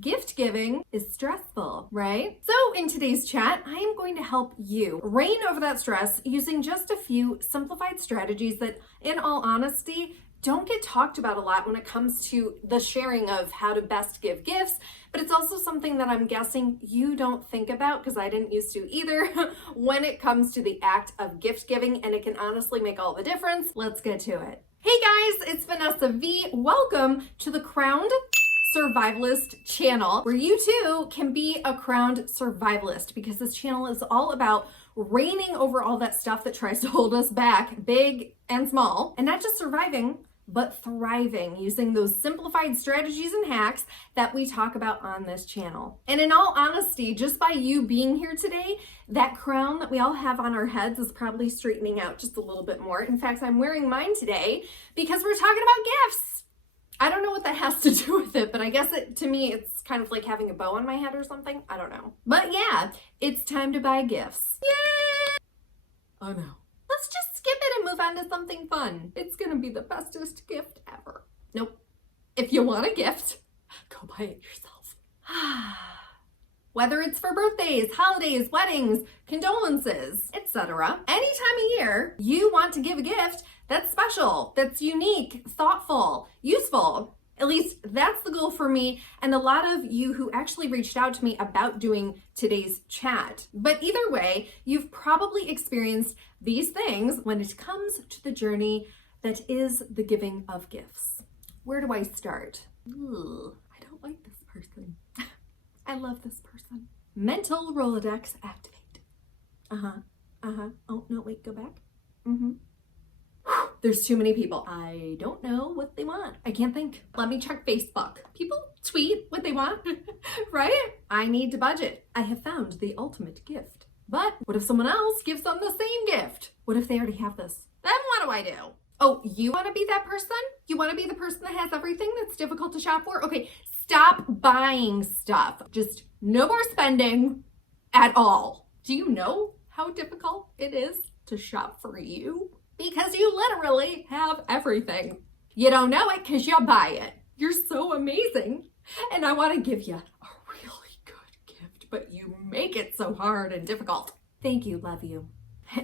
Gift giving is stressful, right? So in today's chat, I am going to help you reign over that stress using just a few simplified strategies that, in all honesty, don't get talked about a lot when it comes to the sharing of how to best give gifts, but it's also something that I'm guessing you don't think about, because I didn't used to either, when it comes to the act of gift giving, and it can honestly make all the difference. Let's get to it. Hey guys, it's Vanessa V. Welcome to the Crowned Survivalist channel, where you too can be a crowned survivalist, because this channel is all about reigning over all that stuff that tries to hold us back, big and small, and not just surviving, but thriving using those simplified strategies and hacks that we talk about on this channel. And in all honesty, just by you being here today, that crown that we all have on our heads is probably straightening out just a little bit more. In fact, I'm wearing mine today because we're talking about gifts. I don't know what that has to do with it, but I guess to me, it's kind of like having a bow on my head or something. I don't know. But yeah, it's time to buy gifts. Yay! Oh no. Let's just skip it and move on to something fun. It's gonna be the bestest gift ever. Nope. If you want a gift, go buy it yourself. Whether it's for birthdays, holidays, weddings, condolences, etc. Any time of year you want to give a gift that's special, that's unique, thoughtful, useful. At least that's the goal for me and a lot of you who actually reached out to me about doing today's chat. But either way, you've probably experienced these things when it comes to the journey that is the giving of gifts. Where do I start? Ugh, I don't like this person. I love this person. Mental Rolodex activate. Oh, no, wait, go back. There's too many people. I don't know what they want. I can't think. Let me check Facebook. People tweet what they want, right? I need to budget. I have found the ultimate gift. But what if someone else gives them the same gift? What if they already have this? Then what do I do? Oh, you want to be that person? You want to be the person that has everything that's difficult to shop for? Okay, stop buying stuff. Just no more spending at all. Do you know how difficult it is to shop for you? Because you literally have everything. You don't know it because you buy it. You're so amazing. And I want to give you a really good gift, but you make it so hard and difficult. Thank you, love you.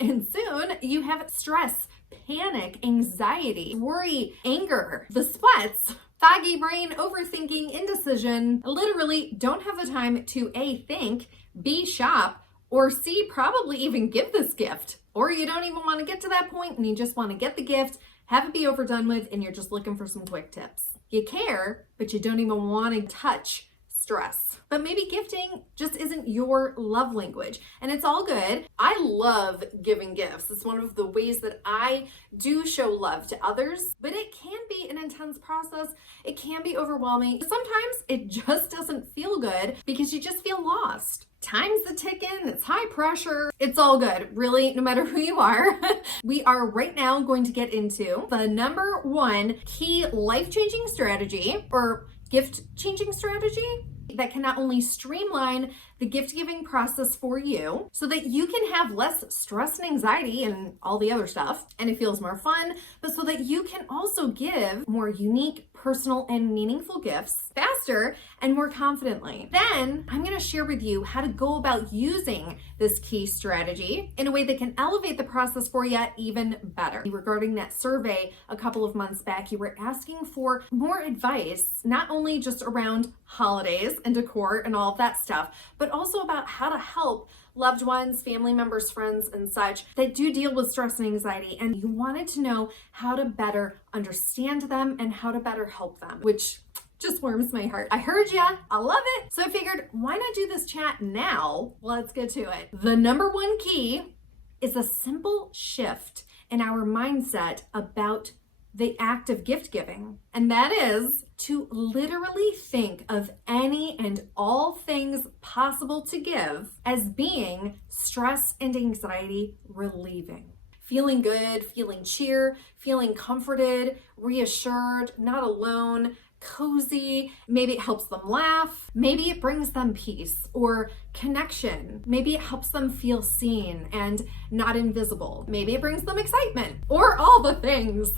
And soon you have stress, panic, anxiety, worry, anger, the sweats, foggy brain, overthinking, indecision, literally don't have the time to A, think, B, shop, or C, probably even give this gift. Or you don't even want to get to that point and you just want to get the gift, have it be overdone with, and you're just looking for some quick tips. You care, but you don't even want to touch stress. But maybe gifting just isn't your love language, and it's all good. I love giving gifts. It's one of the ways that I do show love to others, but it can be an intense process. It can be overwhelming. Sometimes it just doesn't feel good because you just feel lost. Time's a ticking, it's high pressure. It's all good, really, no matter who you are. We are right now going to get into the number one key life-changing strategy or gift-changing strategy that can not only streamline the gift-giving process for you so that you can have less stress and anxiety and all the other stuff, and it feels more fun, but so that you can also give more unique, personal, and meaningful gifts faster and more confidently. Then I'm going to share with you how to go about using this key strategy in a way that can elevate the process for you even better. Regarding that survey a couple of months back, you were asking for more advice, not only just around holidays and decor and all of that stuff, but also about how to help loved ones, family members, friends, and such that do deal with stress and anxiety. And you wanted to know how to better understand them and how to better help them, which just warms my heart. I heard ya, I love it. So I figured, why not do this chat now? Let's get to it. The number one key is a simple shift in our mindset about the act of gift giving. And that is to literally think of any and all things possible to give as being stress and anxiety relieving. Feeling good, feeling cheer, feeling comforted, reassured, not alone, cozy. Maybe it helps them laugh. Maybe it brings them peace or connection. Maybe it helps them feel seen and not invisible. Maybe it brings them excitement or all the things.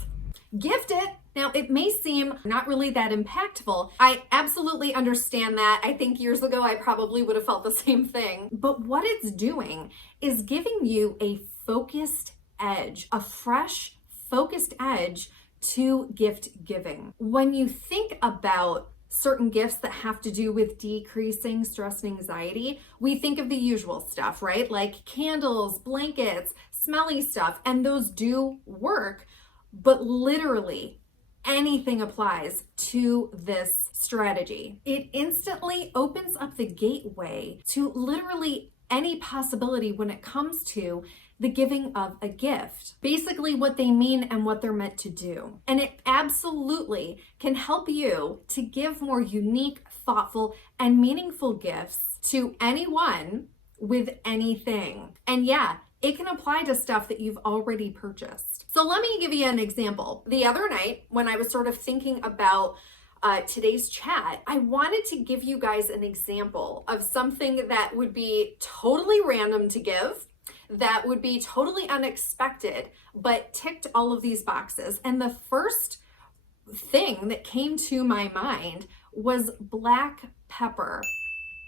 Gift it Now, it may seem not really that impactful. I absolutely understand that. I think years ago, I probably would have felt the same thing. But what it's doing is giving you a focused edge, a fresh, focused edge to gift giving. When you think about certain gifts that have to do with decreasing stress and anxiety, we think of the usual stuff, right? Like candles, blankets, smelly stuff, and those do work, but literally anything applies to this strategy. It instantly opens up the gateway to literally any possibility when it comes to the giving of a gift. Basically what they mean and what they're meant to do. And it absolutely can help you to give more unique, thoughtful, and meaningful gifts to anyone with anything. And yeah, it can apply to stuff that you've already purchased. So let me give you an example. The other night, when I was sort of thinking about today's chat, I wanted to give you guys an example of something that would be totally random to give, that would be totally unexpected, but ticked all of these boxes. And the first thing that came to my mind was black pepper.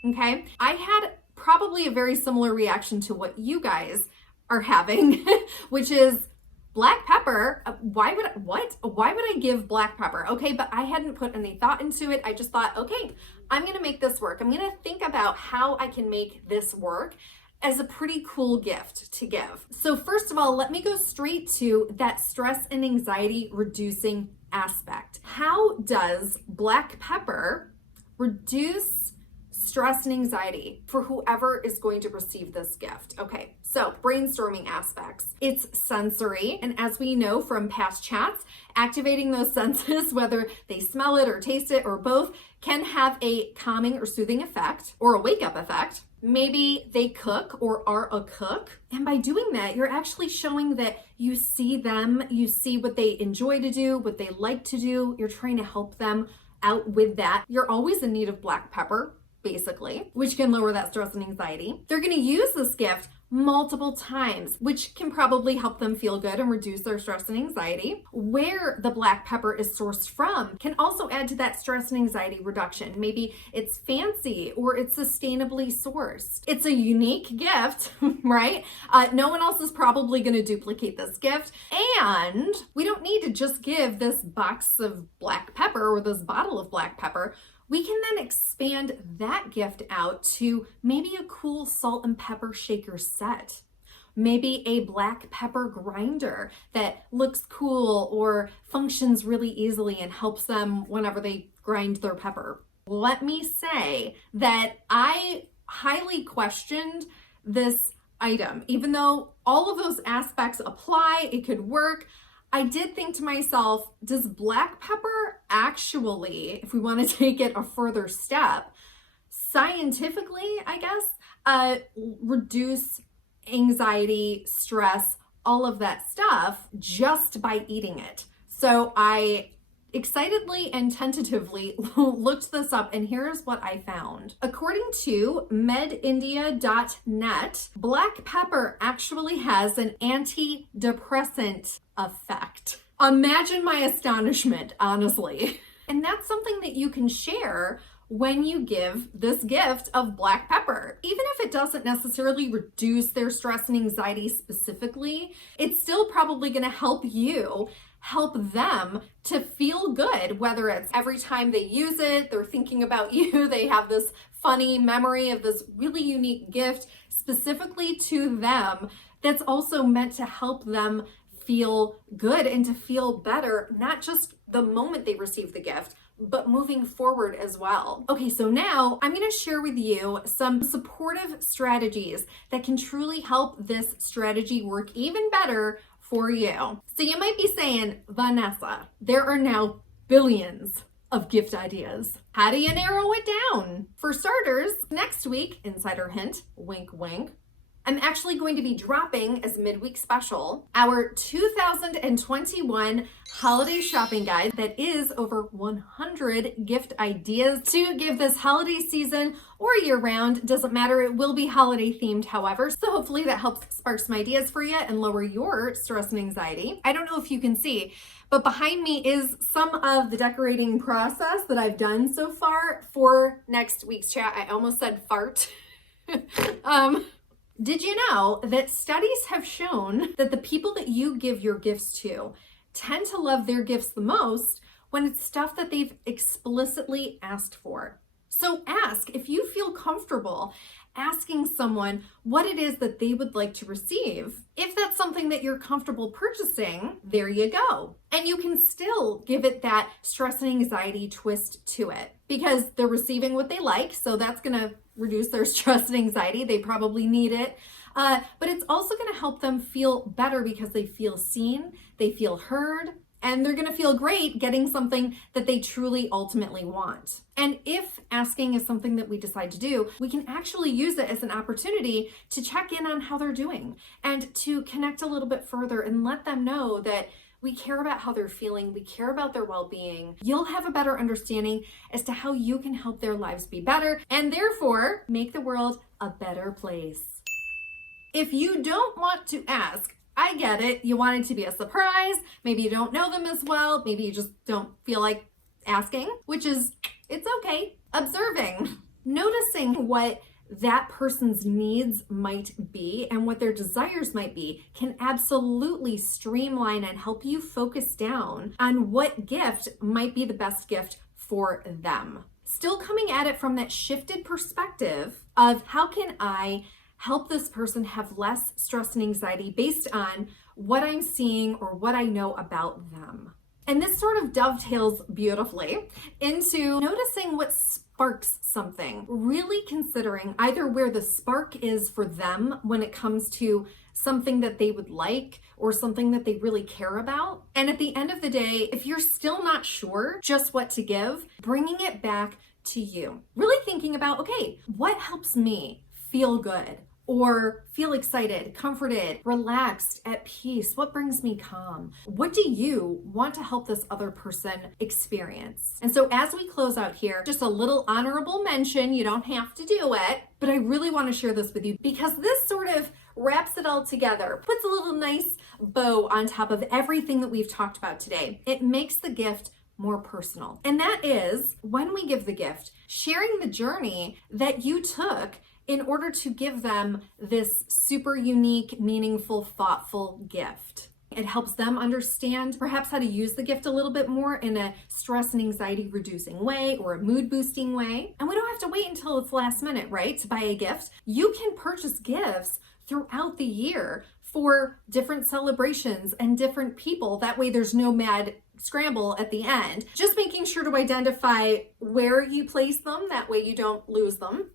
Okay, I had probably a very similar reaction to what you guys are having, which is black pepper. Why would I give black pepper? Okay, but I hadn't put any thought into it. I just thought, okay, I'm gonna make this work. I'm gonna think about how I can make this work as a pretty cool gift to give. So first of all, let me go straight to that stress and anxiety reducing aspect. How does black pepper reduce stress and anxiety for whoever is going to receive this gift? Okay, so brainstorming aspects. It's sensory, and as we know from past chats, activating those senses, whether they smell it or taste it or both, can have a calming or soothing effect or a wake-up effect. Maybe they cook or are a cook. And by doing that, you're actually showing that you see them, you see what they enjoy to do, what they like to do. You're trying to help them out with that. You're always in need of black pepper, basically, which can lower that stress and anxiety. They're gonna use this gift multiple times, which can probably help them feel good and reduce their stress and anxiety. Where the black pepper is sourced from can also add to that stress and anxiety reduction. Maybe it's fancy or it's sustainably sourced. It's a unique gift, right? No one else is probably going to duplicate this gift. And we don't need to just give this box of black pepper or this bottle of black pepper. We can then expand that gift out to maybe a cool salt and pepper shaker set. Maybe a black pepper grinder that looks cool or functions really easily and helps them whenever they grind their pepper. Let me say that I highly questioned this item. Even though all of those aspects apply, it could work, I did think to myself, does black pepper actually, if we want to take it a further step, scientifically, I guess, reduce anxiety, stress, all of that stuff just by eating it? So I excitedly and tentatively looked this up, and here's what I found. According to medindia.net, black pepper actually has an antidepressant effect. Imagine my astonishment, honestly. And that's something that you can share when you give this gift of black pepper. Even if it doesn't necessarily reduce their stress and anxiety specifically, it's still probably going to help you help them to feel good, whether it's every time they use it, they're thinking about you, they have this funny memory of this really unique gift specifically to them that's also meant to help them feel good and to feel better, not just the moment they receive the gift, but moving forward as well. Okay, so now I'm going to share with you some supportive strategies that can truly help this strategy work even better for you. So you might be saying, Vanessa, there are now billions of gift ideas. How do you narrow it down? For starters, next week, insider hint, wink, wink, I'm actually going to be dropping as midweek special our 2021 holiday shopping guide that is over 100 gift ideas to give this holiday season or year round. Doesn't matter, it will be holiday themed, however. So hopefully that helps spark some ideas for you and lower your stress and anxiety. I don't know if you can see, but behind me is some of the decorating process that I've done so far for next week's chat. I almost said fart. Did you know that studies have shown that the people that you give your gifts to tend to love their gifts the most when it's stuff that they've explicitly asked for? So ask if you feel comfortable asking someone what it is that they would like to receive. If that's something that you're comfortable purchasing, there you go. And you can still give it that stress and anxiety twist to it because they're receiving what they like. So that's going to reduce their stress and anxiety. They probably need it. But it's also going to help them feel better because they feel seen, they feel heard, and they're going to feel great getting something that they truly ultimately want. And if asking is something that we decide to do, we can actually use it as an opportunity to check in on how they're doing and to connect a little bit further and let them know that we care about how they're feeling, we care about their well-being. You'll have a better understanding as to how you can help their lives be better and therefore make the world a better place. If you don't want to ask, I get it. You want it to be a surprise. Maybe you don't know them as well. Maybe you just don't feel like asking, which is, it's okay. Observing, noticing what that person's needs might be and what their desires might be can absolutely streamline and help you focus down on what gift might be the best gift for them. Still coming at it from that shifted perspective of how can I help this person have less stress and anxiety based on what I'm seeing or what I know about them. And this sort of dovetails beautifully into noticing what sparks something, really considering either where the spark is for them when it comes to something that they would like or something that they really care about. And at the end of the day, if you're still not sure just what to give, bringing it back to you. Really thinking about, okay, what helps me feel good? Or feel excited, comforted, relaxed, at peace? What brings me calm? What do you want to help this other person experience? And so as we close out here, just a little honorable mention, you don't have to do it, but I really want to share this with you because this sort of wraps it all together, puts a little nice bow on top of everything that we've talked about today. It makes the gift more personal. And that is when we give the gift, sharing the journey that you took in order to give them this super unique, meaningful, thoughtful gift. It helps them understand perhaps how to use the gift a little bit more in a stress and anxiety reducing way or a mood boosting way. And we don't have to wait until it's last minute, right, to buy a gift. You can purchase gifts throughout the year for different celebrations and different people. That way there's no mad scramble at the end. Just making sure to identify where you place them. That way you don't lose them.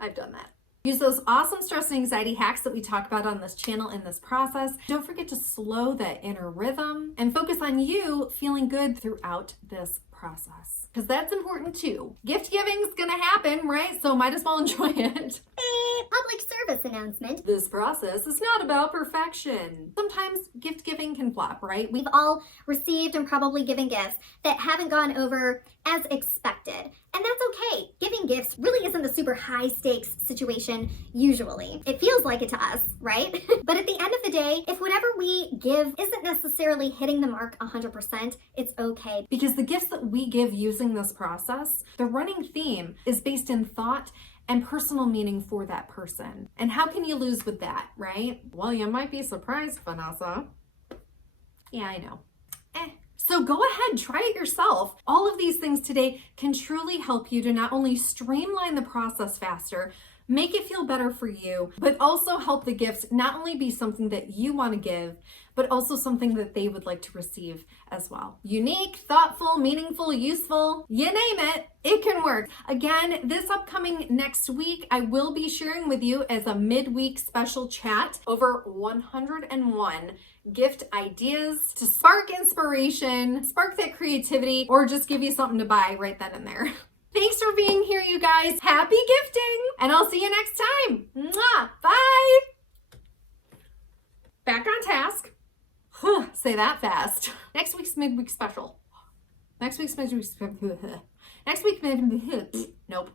I've done that. Use those awesome stress and anxiety hacks that we talk about on this channel in this process. Don't forget to slow that inner rhythm and focus on you feeling good throughout this process. Because that's important too. Gift giving is gonna happen, right? So might as well enjoy it. Public service announcement. This process is not about perfection. Sometimes gift giving can flop, right? We've all received and probably given gifts that haven't gone over as expected. And that's okay. Giving gifts really isn't a super high stakes situation usually. It feels like it to us, right? But at the end of the day, if whatever we give isn't necessarily hitting the mark 100%, it's okay. Because the gifts that we give using this process, the running theme is based in thought and personal meaning for that person. And how can you lose with that, right? Well, you might be surprised, Vanessa. Yeah, I know. So go ahead, try it yourself. All of these things today can truly help you to not only streamline the process faster, make it feel better for you, but also help the gifts not only be something that you want to give, but also something that they would like to receive as well. Unique, thoughtful, meaningful, useful, you name it, it can work. Again, this upcoming next week, I will be sharing with you as a midweek special chat over 101 gift ideas to spark inspiration, spark that creativity, or just give you something to buy right then and there. Thanks for being here, you guys. Happy gifting, and I'll see you next time. Mwah. Bye. Back on task. Say that fast. Next week's midweek special. Next week's midweek. Nope.